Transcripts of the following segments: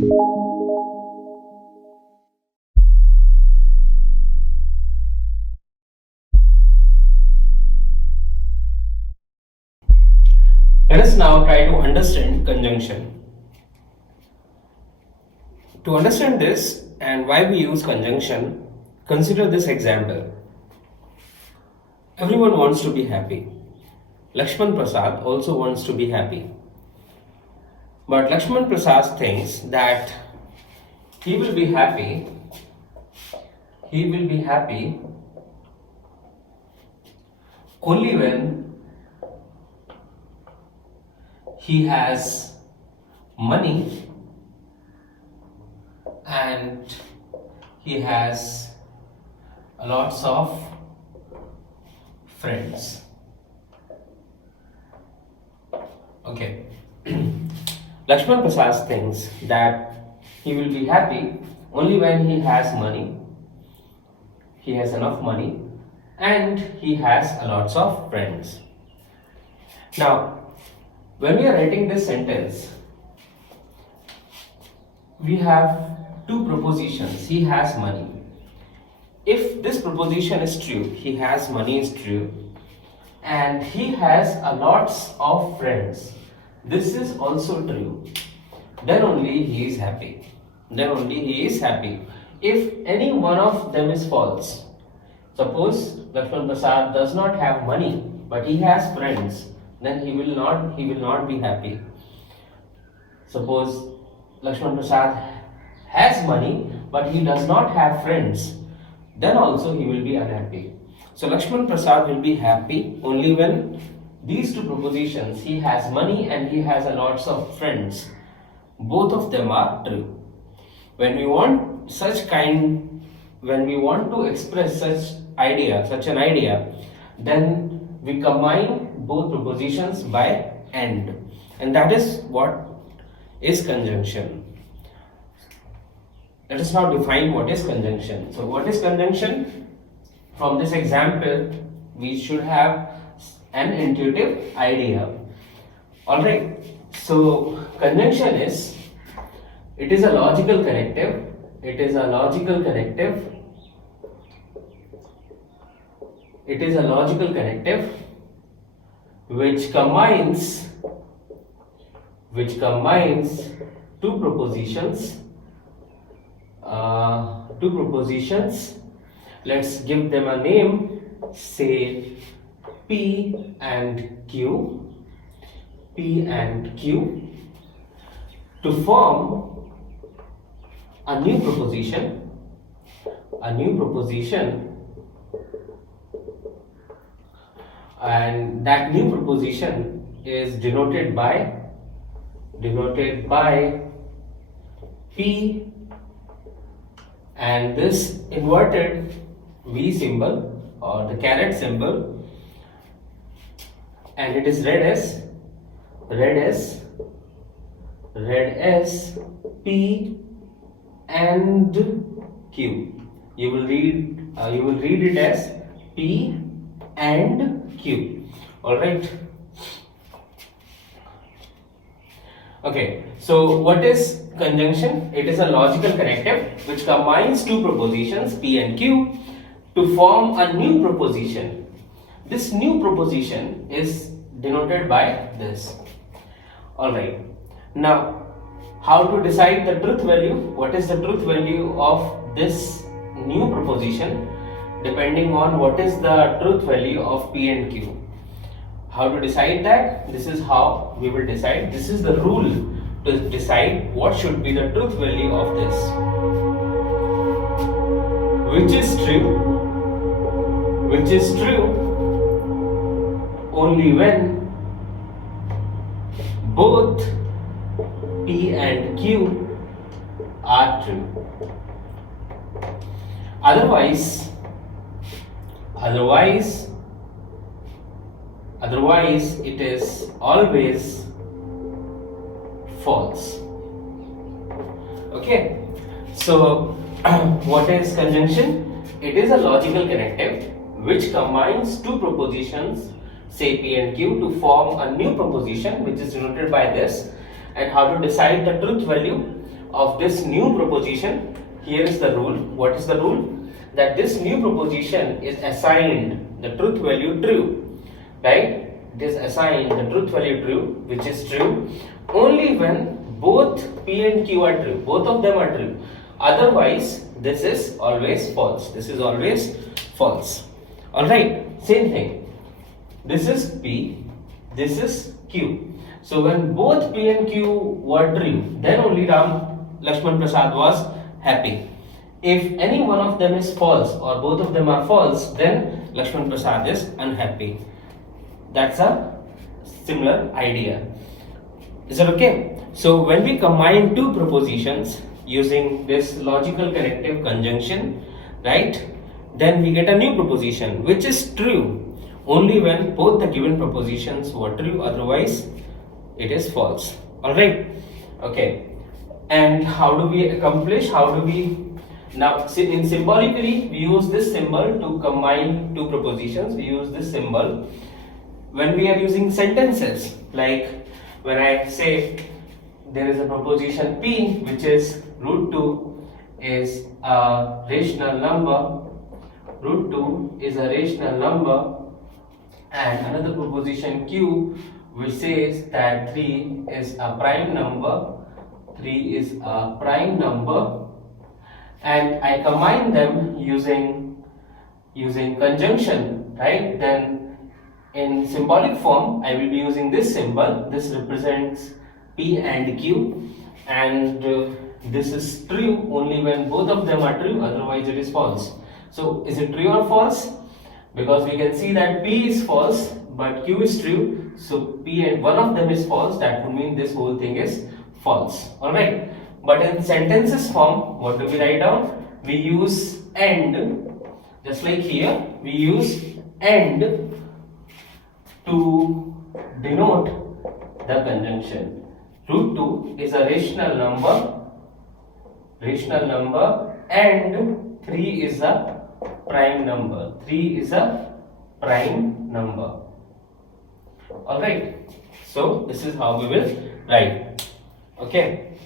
Let us now try to understand conjunction. To understand this and why we use conjunction, consider this example. Everyone wants to be happy. Lakshman Prasad also wants to be happy. But Lakshman Prasad thinks that he will be happy only when he has money and he has lots of friends. Okay. Lakshman Prasad thinks that he will be happy only when he has money, he has enough money, and he has lots of friends. Now, when we are writing this sentence, we have two propositions. He has money. If this proposition is true, he has money is true, and he has a lots of friends, this is also true, then only he is happy. If any one of them is false, suppose Lakshman Prasad does not have money but he has friends, then he will not be happy. Suppose Lakshman Prasad has money but he does not have friends, then also he will be unhappy. So Lakshman Prasad will be happy only when these two propositions, he has money and he has a lots of friends, both of them are true. When we want to express such an idea, then we combine both propositions by and that is what is conjunction. Let us now define what is conjunction. So what is conjunction? From this example, we should have an intuitive idea. Alright, so conjunction is, it is a logical connective. Which combines two propositions. Let's give them a name, say P and Q, to form a new proposition, and that new proposition is denoted by P and this inverted V symbol or the caret symbol, and it is read as P and Q. You will read it as P and Q. All right. Okay. So what is conjunction? It is a logical connective which combines two propositions P and Q to form a new proposition. This new proposition is denoted by this. All right. Now, how to decide the truth value? What is the truth value of this new proposition? Depending on what is the truth value of P and Q. How to decide that? This is how we will decide. This is the rule to decide what should be the truth value of this. Which is true only when both P and Q are true. Otherwise it is always false. Okay, so what is conjunction? It is a logical connective which combines two propositions, say P and Q, to form a new proposition which is denoted by this. And how to decide the truth value? of this new proposition, here is the rule. What is the rule? That this new proposition is assigned the truth value true, right? It is assigned the truth value true, which is true only when both P and Q are true, both of them are true. Otherwise, this is always false. This is always false. Alright, same thing. This is P, this is Q. So when both P and Q were true, then only Ram Lakshman Prasad was happy. If any one of them is false or both of them are false, then Lakshman Prasad is unhappy. That's a similar idea. Is that okay? So when we combine two propositions using this logical connective conjunction, right, then we get a new proposition which is true only when both the given propositions were true, otherwise it is false. Alright, okay. And how do we accomplish? How do we now in symbolically we use this symbol to combine two propositions. We use this symbol when we are using sentences, like when I say there is a proposition P which is root 2 is a rational number, root 2 is a rational number, and another proposition Q which says that 3 is a prime number, 3 is a prime number, and I combine them using conjunction, right? Then in symbolic form I will be using this symbol. This represents P and Q, and this is true only when both of them are true, otherwise it is false. So is it true or false? Because we can see that P is false but Q is true, so P and one of them is false, that would mean this whole thing is false. Alright, but in sentences form, what do we write down? We use and, just like here we use and to denote the conjunction. Root 2 is a rational number, and 3 is a prime number. 3 is a prime number. Alright, so this is how we will write. Okay.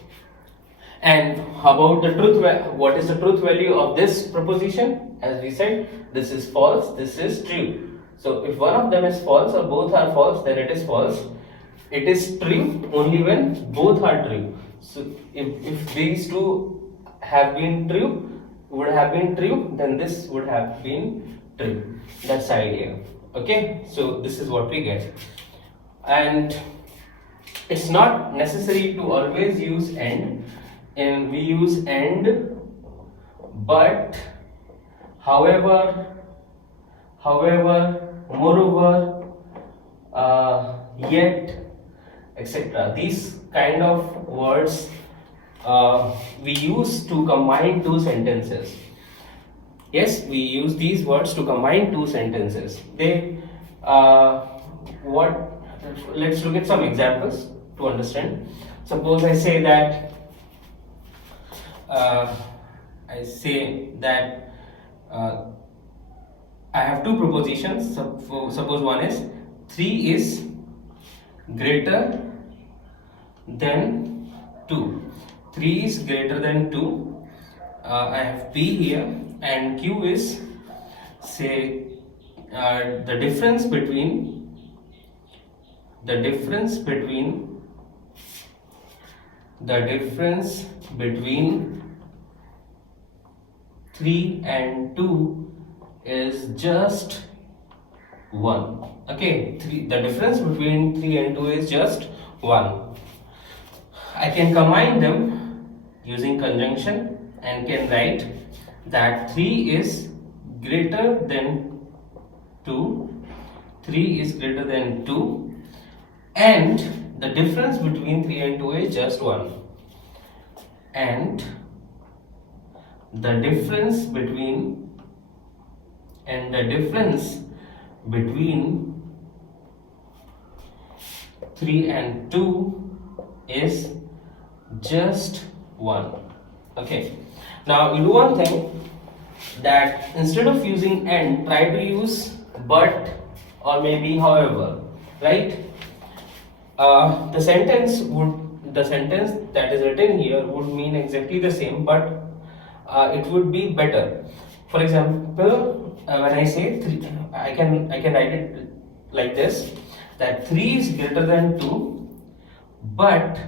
And how about the truth value? What is the truth value of this proposition? As we said, this is false, this is true. So if one of them is false or both are false, then it is false. It is true only when both are true. So if these two have been true, then this would have been true. That's the idea. Okay, so this is what we get. And it's not necessary to always use and, and we use and, but however, moreover, yet, etc. These kind of words we use to combine two sentences. Yes, we use these words to combine two sentences. They let's look at some examples to understand. Suppose I say that I have two propositions. Suppose one is 3 is greater than 2. 3 is greater than 2. I have P here, and Q is, say, the difference between 3 and 2 is just 1. Okay, the difference between 3 and 2 is just 1. I can combine them using conjunction and can write that 3 is greater than 2. 3 is greater than 2, and the difference between 3 and 2 is just 1. And the difference between 3 and 2 is just 1. Okay, now we do one thing, that instead of using and, try to use but or maybe however, right? The the sentence that is written here would mean exactly the same, but it would be better. For example, when I say 3, I can write it like this, that 3 is greater than 2, but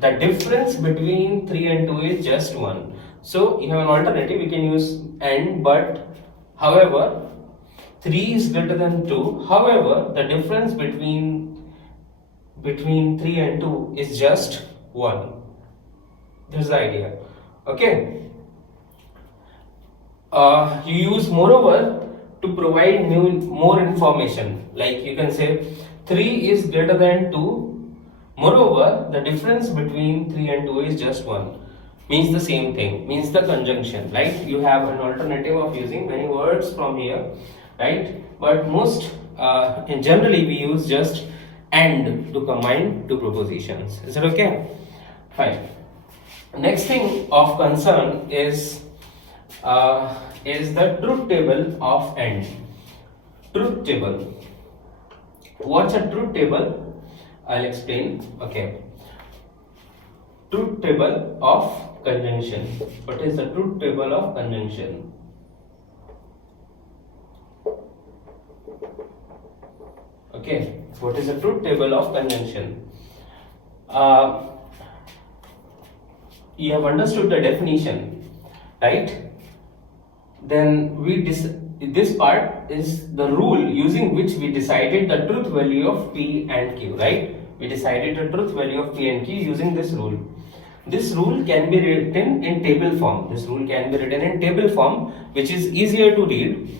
the difference between 3 and 2 is just 1. So you have an alternative, you can use and, but, however, 3 is greater than 2, however, the difference between 3 and 2 is just 1. This is the idea. Okay. You use moreover to provide more information. Like you can say 3 is greater than 2. Moreover, the difference between 3 and 2 is just 1. Means the same thing. Means the conjunction. Right? You have an alternative of using many words from here. Right? But most generally we use just and to combine two propositions. Is it okay? Fine. Next thing of concern is the truth table of and. Truth table. What's a truth table? I'll explain. Okay. Truth table of conjunction. What is the truth table of conjunction? Okay. What is the truth table of conjunction? You have understood the definition, right? Then this part is the rule using which we decided the truth value of P and Q, right? We decided the truth value of P and Q using this rule. This rule can be written in table form. This rule can be written in table form, which is easier to read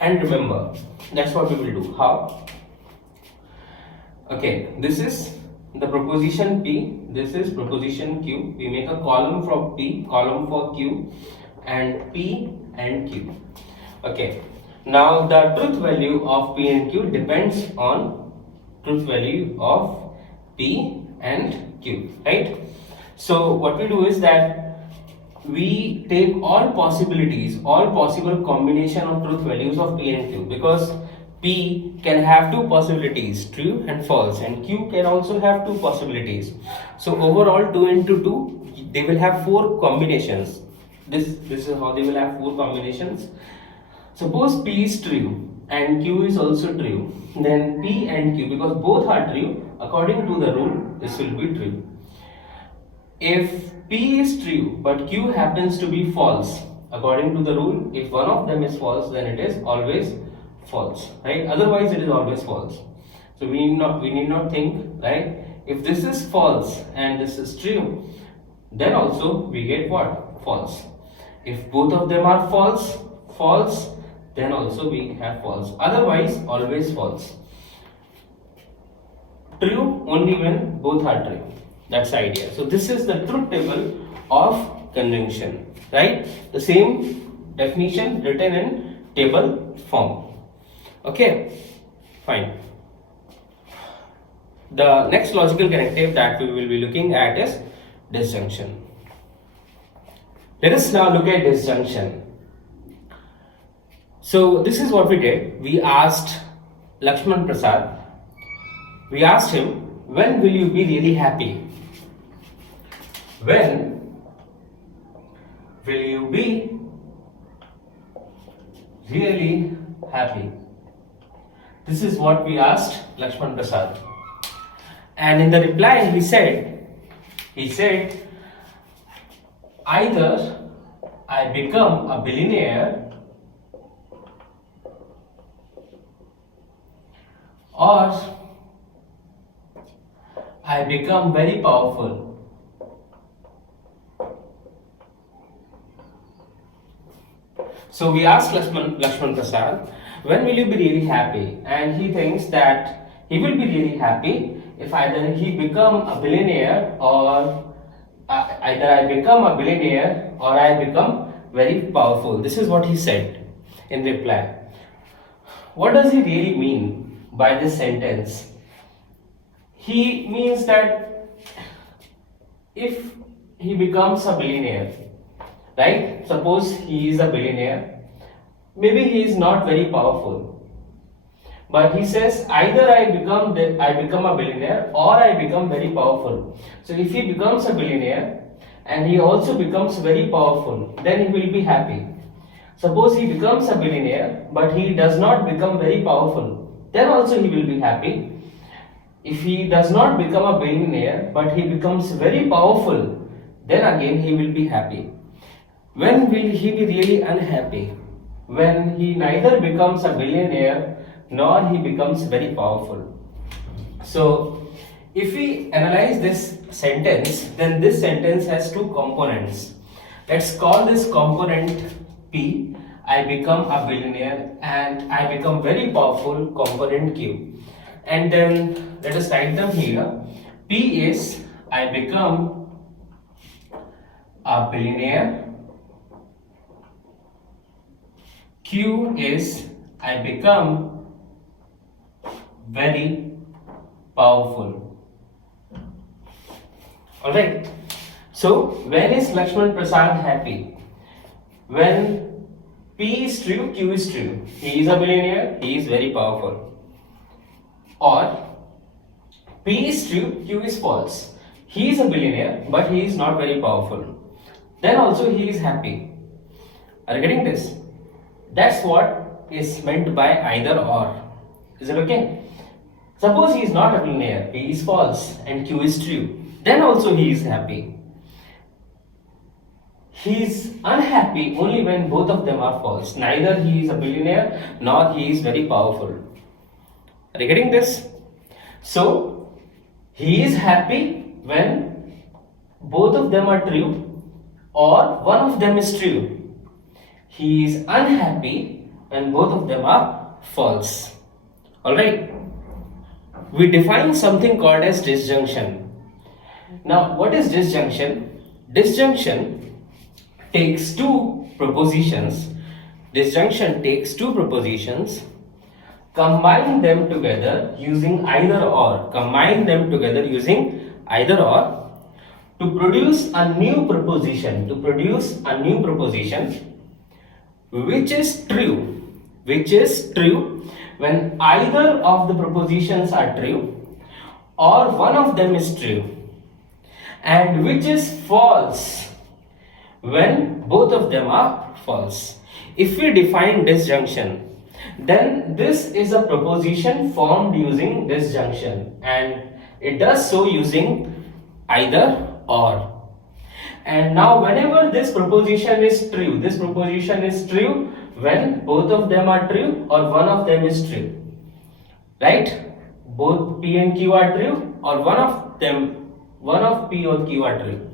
and remember. That's what we will do. How? Okay, this is the proposition P, this is proposition Q. We make a column for P, column for Q, and P and Q. Okay, now the truth value of P and Q depends on truth value of P and Q, right? So what we do is that we take all possibilities, all possible combination of truth values of P and Q, because P can have two possibilities, true and false, and Q can also have two possibilities. So overall 2 into 2, they will have 4 combinations. This is how they will have 4 combinations. Suppose P is true and Q is also true, then P and Q, because both are true, according to the rule, this will be true. If P is true but Q happens to be false, according to the rule, if one of them is false, then it is always false, right? Otherwise it is always false. So we need not think, right? If this is false and this is true, then also we get what? False. If both of them are false, then also we have false. Otherwise always false. True only when both are true. That's the idea. So this is the truth table of conjunction, right? The same definition written in table form. Okay, fine. The next logical connective that we will be looking at is disjunction. Let us now look at disjunction. So this is what we did. We asked Lakshman Prasad, we asked him, when will you be really happy? When will you be really happy? This is what we asked Lakshman Prasad. And in the reply he said, either I become a billionaire or I become very powerful. So we asked Lakshman Prasad, when will you be really happy? And he thinks that he will be really happy if either he become a billionaire or I become very powerful. This is what he said in reply. What does he really mean by this sentence? He means that if he becomes a billionaire, right? Suppose he is a billionaire. Maybe he is not very powerful, but he says either I become a billionaire or I become very powerful. So if he becomes a billionaire and he also becomes very powerful, then he will be happy. Suppose he becomes a billionaire but he does not become very powerful, then also he will be happy. If he does not become a billionaire but he becomes very powerful, then again he will be happy. When will he be really unhappy? When he neither becomes a billionaire nor he becomes very powerful. So if we analyze this sentence, then this sentence has two components. Let's call this component P, I become a billionaire and I become very powerful, component Q. And then let us write them here. P is I become a billionaire. Q is I become very powerful. Alright. So when is Lakshman Prasad happy? When P is true, Q is true. He is a billionaire, he is very powerful. Or P is true, Q is false. He is a billionaire but he is not very powerful. Then also he is happy. Are you getting this? That's what is meant by either or. Is it okay? Suppose he is not a billionaire, P is false and Q is true. Then also he is happy. He is unhappy only when both of them are false. Neither he is a billionaire nor he is very powerful. Are you getting this? So, he is happy when both of them are true or one of them is true. He is unhappy when both of them are false. Alright. We define something called as disjunction. Now, what is disjunction? Disjunction takes two propositions. Disjunction takes two propositions, combine them together using either or. Combine them together using either or to produce a new proposition. To produce a new proposition which is true. Which is true when either of the propositions are true or one of them is true. And which is false when both of them are false. If we define disjunction, then this is a proposition formed using disjunction, and it does so using either or. And now whenever this proposition is true, this proposition is true when both of them are true or one of them is true, right? Both P and Q are true or one of P or Q are true.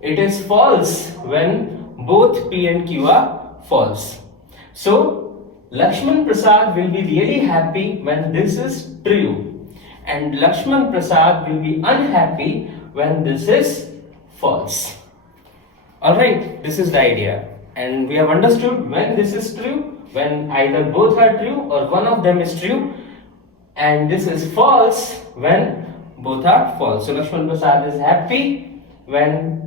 It is false when both P and Q are false. So Lakshman Prasad will be really happy when this is true, and Lakshman Prasad will be unhappy when this is false. Alright, this is the idea, and we have understood when this is true, when either both are true or one of them is true, and this is false when both are false. So Lakshman Prasad is happy when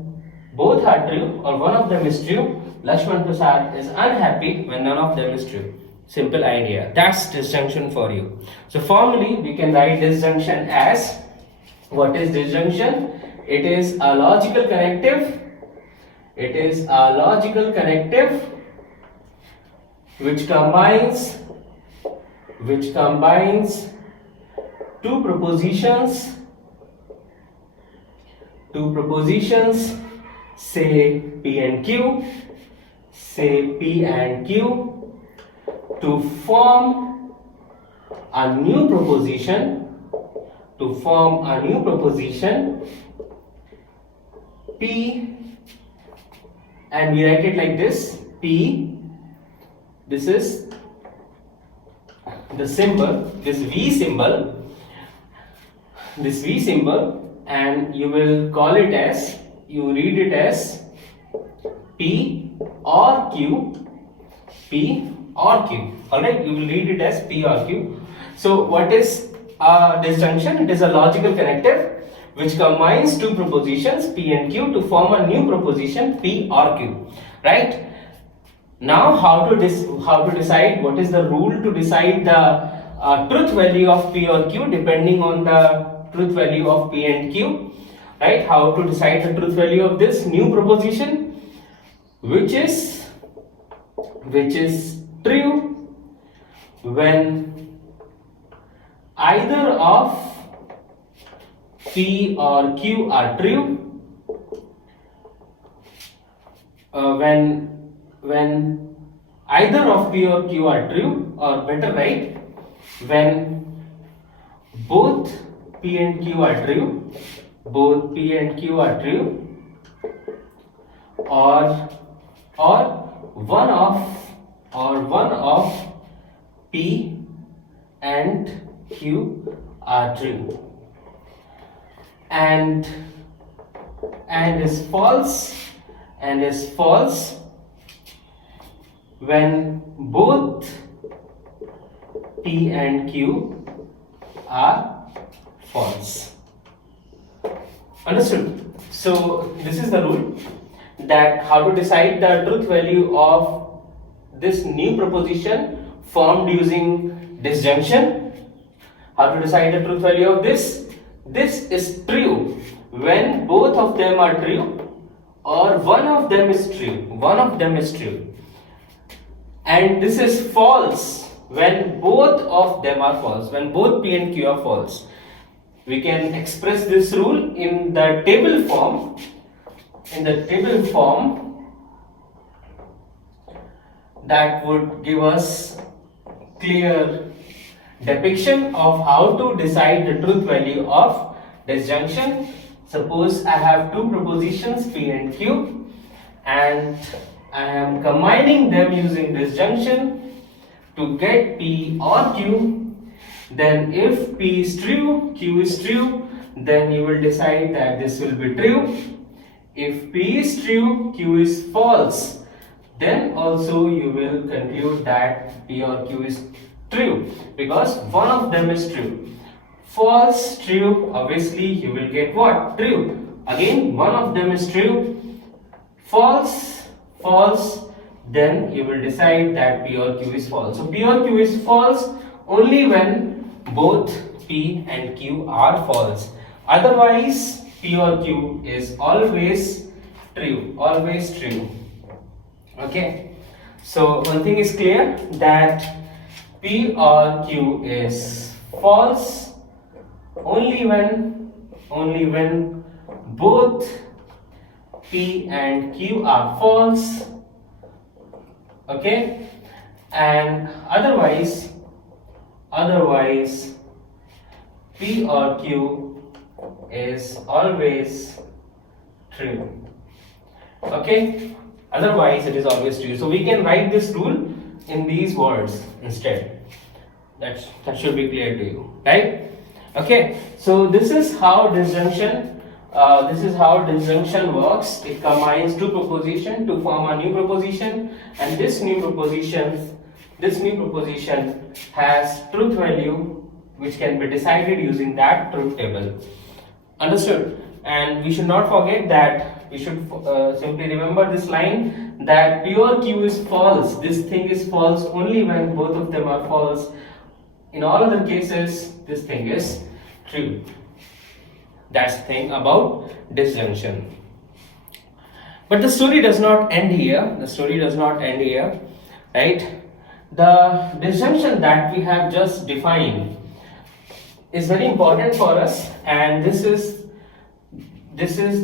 both are true or one of them is true. Lakshman Prasad is unhappy when none of them is true. Simple idea. That's disjunction for you. So formally we can write disjunction as, what is disjunction? It is a logical connective. It is a logical connective which combines two propositions, say P and Q, to form a new proposition, P, and we write it like this, P, this is the symbol, this V symbol, and you will call it as, you read it as P or Q, alright, you will read it as P or Q. So what is a disjunction? It is a logical connective which combines two propositions P and Q to form a new proposition P or Q, right? Now how to decide, what is the rule to decide the truth value of P or Q depending on the truth value of P and Q, right? How to decide the truth value of this new proposition, which is true when either of P or Q are true, when either of P or Q are true, or better, right, when both P and Q are true, both P and Q are true, or one of P and Q are true, and is false when both P and Q are false. Understood? So this is the rule, that how to decide the truth value of this new proposition formed using disjunction. How to decide the truth value of this? This is true when both of them are true, or one of them is true, and this is false when both of them are false, when both P and Q are false. We can express this rule in the table form. That would give us clear depiction of how to decide the truth value of disjunction. Suppose I have two propositions P and Q, and I am combining them using disjunction to get P or Q. Then if P is true, Q is true, then you will decide that this will be true. If P is true, Q is false, then also you will conclude that P or Q is true, because one of them is true. False, true, obviously you will get what? True. Again, one of them is true. False, then you will decide that P or Q is false. So P or Q is false only when both P and Q are false. Otherwise, P or Q is always true, Okay. So one thing is clear, that P or Q is false only when both P and Q are false, okay, and otherwise P or Q is always true, okay, otherwise it is always true. So we can write this rule in these words instead. That should be clear to you, right? Okay, so this is how disjunction works. It combines two propositions to form a new proposition, and this new proposition has truth value which can be decided using that truth table. Understood? And we should not forget that we should simply remember this line, that P or Q is false. This thing is false only when both of them are false. In all other cases, this thing is true. That's the thing about disjunction. But the story does not end here. Right? The disjunction that we have just defined is very important for us, and this is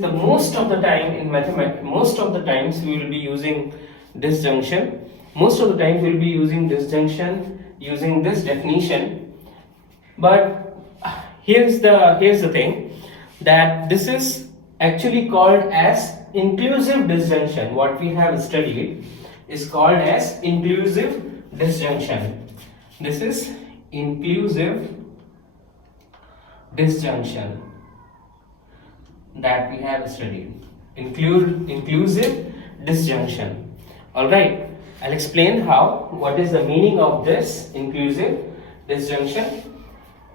the most of the time in mathematics. Most of the times we will be using disjunction. Using this definition. But here's the thing, that this is actually called as inclusive disjunction. What we have studied is called as inclusive disjunction. This is inclusive disjunction that we have studied. Inclusive disjunction. Alright, I'll explain what is the meaning of this inclusive disjunction.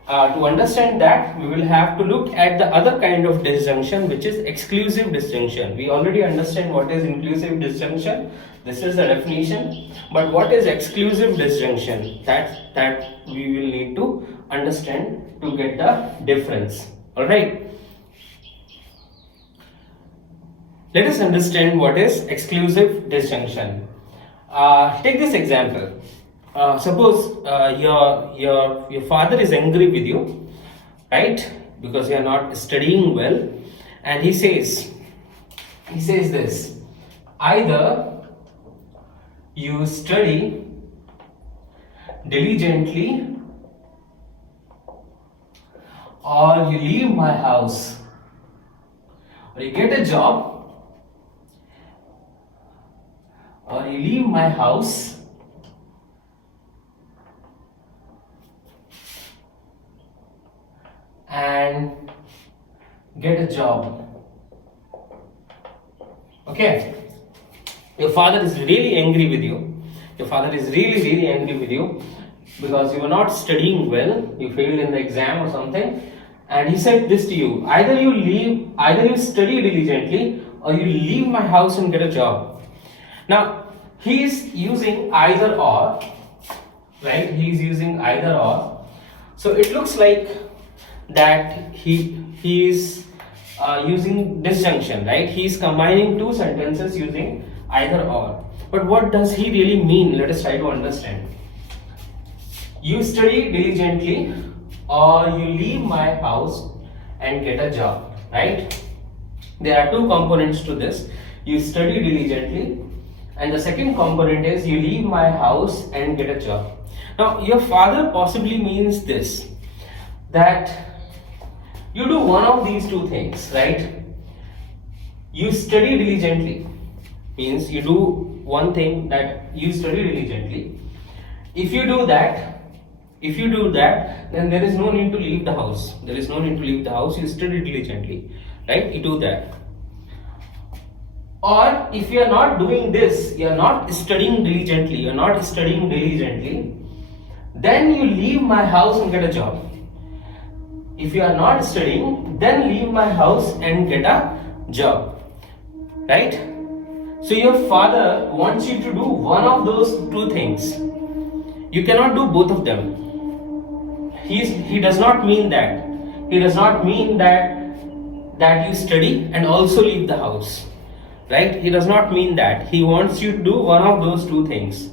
To understand that, we will have to look at the other kind of disjunction, which is exclusive disjunction. We already understand what is inclusive disjunction. This is the definition. But what is exclusive disjunction? That we will need to understand to get the difference. All right. Let us understand what is exclusive disjunction. Take this example. Suppose your father is angry with you, right? Because you are not studying well, and he says this: either you study diligently, or you leave my house, or you get a job, or you leave my house, and get a job. Okay, your father is really angry with you. Your father is really angry with you because you were not studying well, you failed in the exam or something, and he said this to you: either you study diligently, or you leave my house and get a job. Now he is using either or, right? He is using either or. So it looks like that he is using disjunction, right? He is combining two sentences using either or. But what does he really mean? Let us try to understand. You study diligently, or you leave my house and get a job, right? There are two components to this. You study diligently, and the second component is you leave my house and get a job. Now your father possibly means this, that you do one of these two things, right? You study diligently means you do one thing, that you study diligently. If you do that, then there is no need to leave the house. There is no need to leave the house. You study diligently, right? You do that. Or if you are not doing this, you are not studying diligently, then you leave my house and get a job. If you are not studying, then leave my house and get a job, right? So your father wants you to do one of those two things. You cannot do both of them. He does not mean that. He does not mean that you study and also leave the house, right? He does not mean that. He wants you to do one of those two things.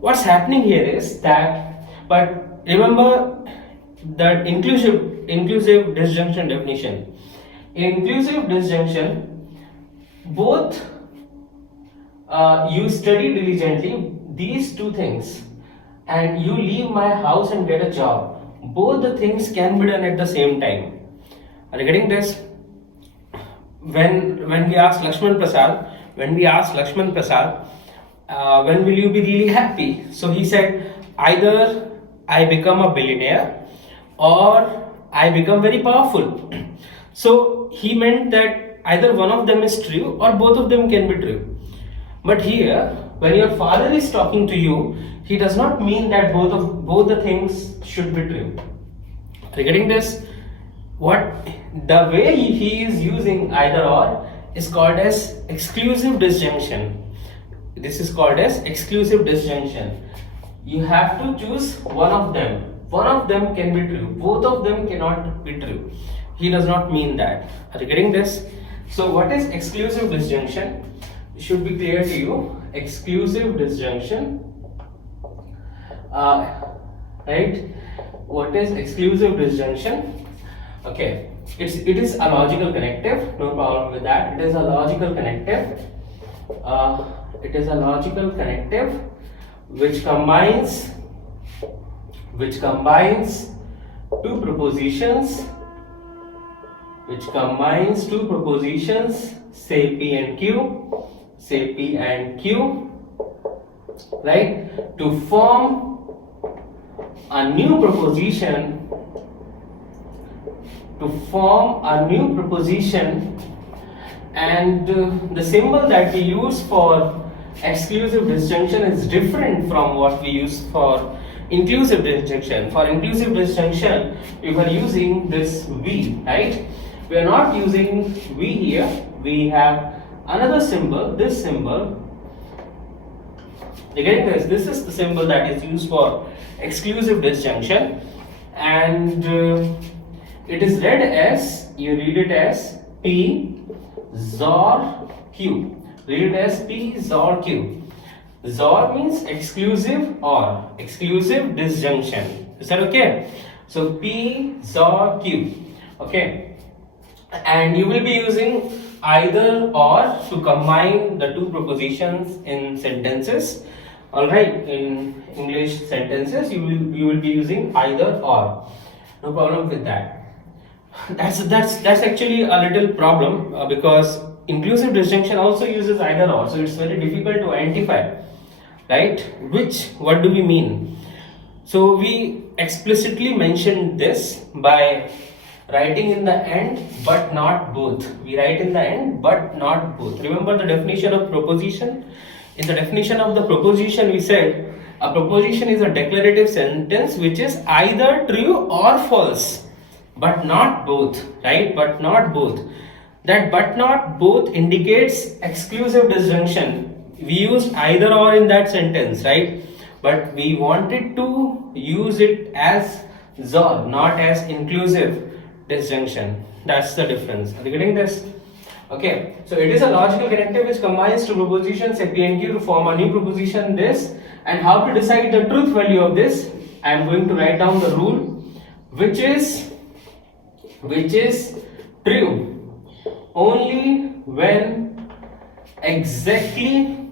What's happening here is that, but remember that inclusive disjunction definition. In inclusive disjunction, both you study diligently, these two things, and you leave my house and get a job. Both the things can be done at the same time. Are you getting this? When we ask Lakshman Prasad, when will you be really happy? So he said, either I become a billionaire, or I become very powerful. So he meant that either one of them is true or both of them can be true. But here, when your father is talking to you, he does not mean that both the things should be true. Are you getting this? The way he is using either or is called as exclusive disjunction. This is called as exclusive disjunction. You have to choose one of them. One of them can be true. Both of them cannot be true. He does not mean that. Are you getting this? So what is exclusive disjunction? It should be clear to you. Exclusive disjunction. Right? What is exclusive disjunction? Okay. It is a logical connective. No problem with that. It is a logical connective. It is a logical connective which combines two propositions, say P and Q, right, to form a new proposition, and the symbol that we use for exclusive disjunction is different from what we use for inclusive disjunction. For inclusive disjunction, we were using this V, right? We are not using V here. We have another symbol, this symbol. Again, this is the symbol that is used for exclusive disjunction, and it is read as, you read it as P XOR Q. Read it as P XOR Q. XOR means exclusive or exclusive disjunction. Is that okay? So P XOR Q. Okay. And you will be using either or to combine the two propositions in sentences. Alright, in English sentences you will be using either or. No problem with that. That's actually a little problem because inclusive disjunction also uses either or, so it's very difficult to identify, right? What do we mean? So we explicitly mentioned this by writing in the end but not both. We write in the end but not both. Remember the definition of proposition? In the definition of the proposition, we said a proposition is a declarative sentence which is either true or false, but not both, right? But not both. That but not both indicates exclusive disjunction. We used either or in that sentence, right? But we wanted to use it as XOR, not as inclusive disjunction. That's the difference. Are you getting this? Okay, so it is a logical connective which combines two propositions, say P and Q, to form a new proposition, this. And how to decide the truth value of this? I am going to write down the rule, which is true only when exactly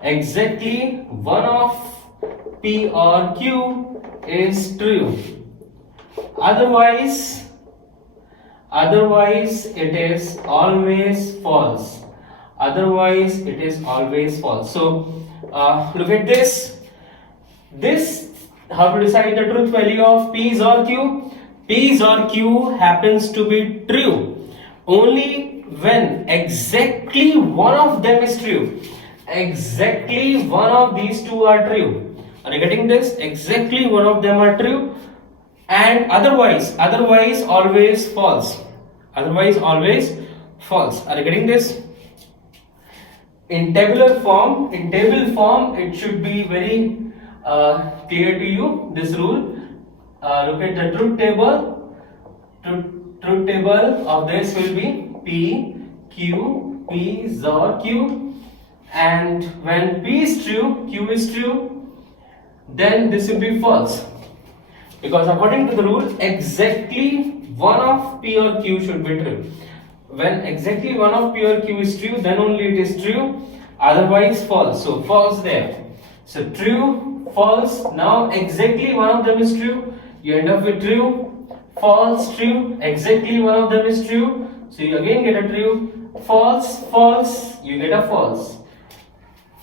one of P or Q is true. Otherwise it is always false. Otherwise it is always false. So look at this. How to decide the truth value of P XOR Q? P XOR Q happens to be true only when exactly one of them is true. Exactly one of these two are true. Are you getting this? Exactly one of them are true, and otherwise always false. Otherwise always false. Are you getting this? In table form it should be very clear to you, this rule. Look at the truth table. Truth table of this will be P XOR Q, and when P is true, Q is true, then this will be false, because according to the rule exactly one of P or Q should be true. When exactly one of P or Q is true, then only it is true, otherwise false. So false there. So true, false. Now exactly one of them is true, you end up with true, false, true. Exactly one of them is true, so you again get a true, false, false, you get a false.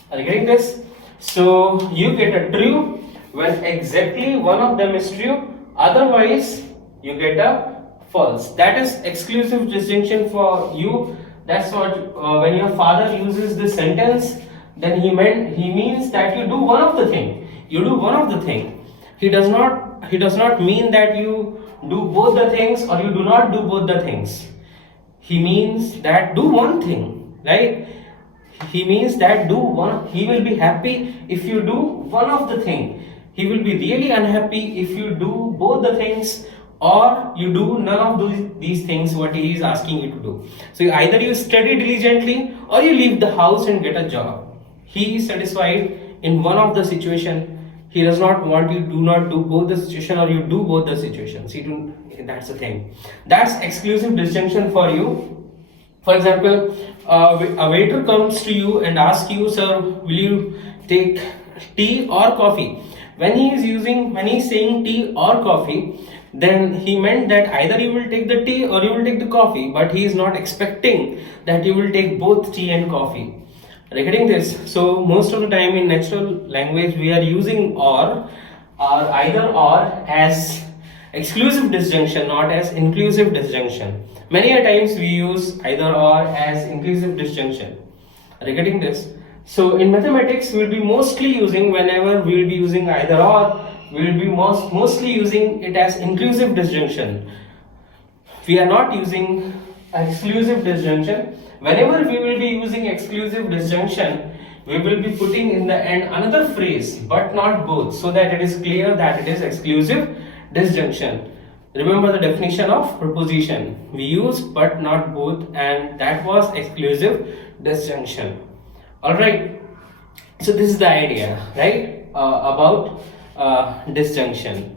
Are you getting this? So you get a true when exactly one of them is true, otherwise you get a false. That is exclusive distinction for you. That's what when your father uses this sentence, then he means that you do one of the thing. You do one of the thing. He does not mean that you do both the things or you do not do both the things. He means that do one thing, right? He means that do one. He will be happy if you do one of the thing. He will be really unhappy if you do both the things or you do none of these things what he is asking you to do. So either you study diligently or you leave the house and get a job. He is satisfied in one of the situation. He does not want you do not do both the situation or you do both the situations. That's the thing. That's exclusive distinction for you. For example, a waiter comes to you and asks you, sir, will you take tea or coffee? When he is saying tea or coffee, then he meant that either you will take the tea or you will take the coffee, but he is not expecting that you will take both tea and coffee. Are you getting this? So most of the time in natural language we are using or either or as exclusive disjunction, not as inclusive disjunction. Many a times we use either or as inclusive disjunction. Are you getting this? So in mathematics we will be mostly using, whenever we will be using either or, we will be mostly using it as inclusive disjunction. We are not using exclusive disjunction. Whenever we will be using exclusive disjunction, we will be putting in the end another phrase, but not both, so that it is clear that it is exclusive disjunction. Remember the definition of preposition. We use but not both, and that was exclusive disjunction. Alright, so this is the idea, right, about disjunction.